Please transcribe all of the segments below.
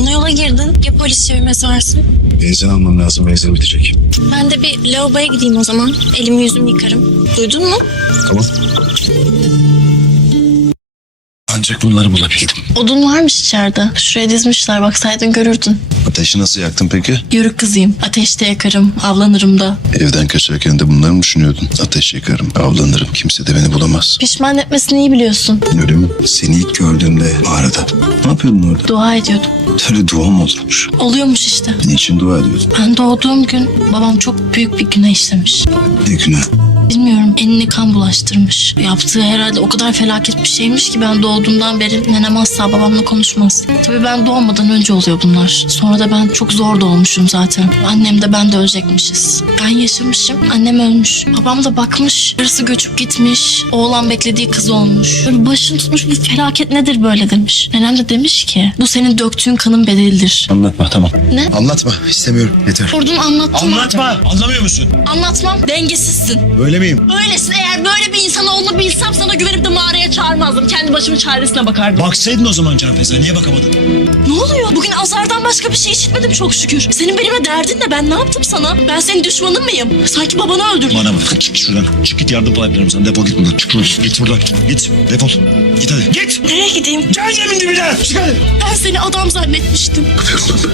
Ana yola girdin. Ya polis çevirmesi varsın? Benzin almam lazım. Benzin bitecek. Ben de bir lavaboya gideyim o zaman. Elimi yüzümü yıkarım. Duydun mu? Tamam. Ancak bunları bulabildim. Odun varmış içeride. Şuraya dizmişler baksaydın görürdün. Ateşi nasıl yaktın peki? Yörük kızıyım. Ateşte yakarım, avlanırım da. Evden kaçarken de bunları mı düşünüyordun? Ateş yakarım, avlanırım. Kimse de beni bulamaz. Pişman etmesini iyi biliyorsun. Öyle mi? Seni ilk gördüğümde mağarada. Ne yapıyordun orada? Dua ediyordum. Öyle dua mı olurmuş? Oluyormuş işte. Niçin dua ediyordun? Ben doğduğum gün babam çok büyük bir günah işlemiş. Ne günah? Bilmiyorum elini kan bulaştırmış. Yaptığı herhalde o kadar felaket bir şeymiş ki ben doğduğumdan beri nenem asla babamla konuşmaz. Tabii ben doğmadan önce oluyor bunlar. Sonra da ben çok zor doğmuşum zaten. Annem de ben de ölecekmişiz. Ben yaşamışım, annem ölmüş. Babam da bakmış, karısı göçüp gitmiş. Oğlan beklediği kız olmuş. Böyle başını tutmuş bu felaket nedir böyle demiş. Nenem de demiş ki bu senin döktüğün kanın bedelidir. Anlatma tamam. Anlatma. istemiyorum. Yeter. Vurdun anlattım. Anlamıyor musun? Anlatmam. Dengesizsin. Öyle miyim? Öylesin eğer böyle bir insan olduğunu bilsem sana güvenip de mağaraya çağırmazdım. Kendi başımın çaresine bakardım. Baksaydın o zaman Can Feza niye bakamadın? Ne oluyor? Bugün azardan başka bir şey işitmedim çok şükür. Senin benimle derdin ne? Ben ne yaptım sana? Ben senin düşmanın mıyım? Sanki babanı öldürdüm. Bana bak çık şuradan. Çık git yardım falan yapıyorum sana. Defol git buradan. Çık buradan. Git buradan. Git. Defol. Git hadi. Git. Nereye gideyim? Cehennemin dibine. Çık hadi. Ben seni adam zannetmiştim.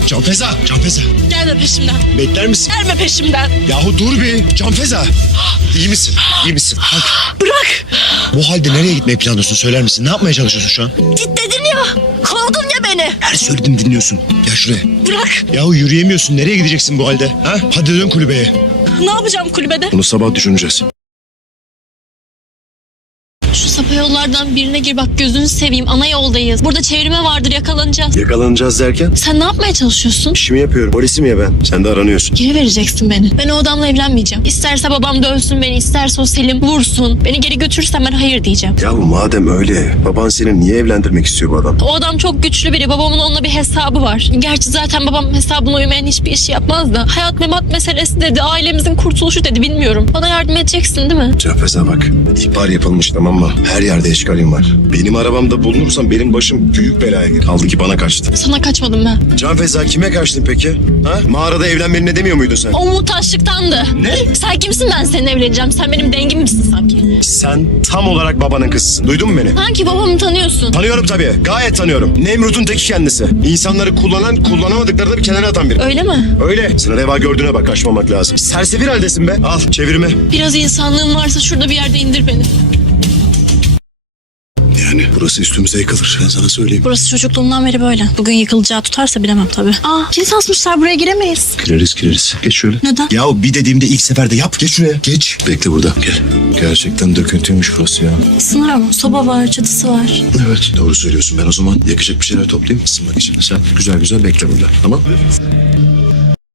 Can Feza. Can Feza. Gelme peşimden. Bekler misin? Gelme peşimden. Yahu dur bir. Can Feza. İyi misin? İyi misin? Hadi. Bırak. Bu halde nereye gitmeyi planlıyorsun söyler misin? Ne yapmaya çalışıyorsun şu an? Git dedin ya. Kovdun ya beni. Her söyledim dinliyorsun. Gel şuraya. Bırak. Yahu yürüyemiyorsun. Nereye gideceksin bu halde? Ha? Hadi dön kulübeye. Ne yapacağım kulübede? Bunu sabah düşüneceğiz. Sapa yollardan birine gir bak gözünü seveyim. Ana yoldayız. Burada çevirme vardır yakalanacağız. Yakalanacağız derken Sen ne yapmaya çalışıyorsun? işimi yapıyorum. Polisim ya ben. Sen de aranıyorsun. Geri vereceksin beni. Ben o adamla evlenmeyeceğim. İsterse babam dövsün beni, isterse o Selim vursun. Beni geri götürürsen ben hayır diyeceğim. Ya madem öyle, baban seni niye evlendirmek istiyor bu adam? O adam çok güçlü biri. Babamın onunla bir hesabı var. Gerçi zaten babam hesabına uymayan hiçbir işi yapmaz da. Hayat memat meselesi dedi. Ailemizin kurtuluşu dedi. Bilmiyorum. Bana yardım edeceksin değil mi? Canfeza bak, ihbar yapılmış tamam mı? Her yerde eşkalim var. Benim arabamda bulunursam benim başım büyük belaya girer. Kaldı ki bana kaçtı. Sana kaçmadım ben. Canfeza kime kaçtın peki? Ha? Mağarada evlenmeni ne demiyor muydun sen? O muhtaçlıktandı. Ne? Sen kimsin ben seninle evleneceğim? Sen benim dengim misin sanki? Sen tam olarak babanın kızısın. Duydun mu beni? Sanki babamı tanıyorsun. Tanıyorum tabii. Gayet tanıyorum. Nemrut'un teki kendisi. İnsanları kullanan, kullanamadıklarını bir kenara atan biri. Öyle mi? Öyle. Sana reva gördüğüne bak. Kaçmamak lazım. Sersefil haldesin be. Al çevirme. Biraz insanlığın varsa şurada bir yerde indir beni. Yani burası üstümüze yıkılır. Ben sana söyleyeyim. Burası çocukluğumdan beri böyle. Bugün yıkılacağı tutarsa bilemem tabii. Aa kilit asmışlar buraya giremeyiz. Gireriz gireriz. Geç şöyle. Neden? Yahu bir dediğimde ilk seferde yap. Geç şuraya. Geç. Bekle burada. Gel. Gerçekten döküntüymüş burası ya. Isınır ama. Soba var, çatısı var. Evet. Doğru söylüyorsun. Ben o zaman yakacak bir şeyler toplayayım ısınmak için. Sen güzel güzel bekle burada. Tamam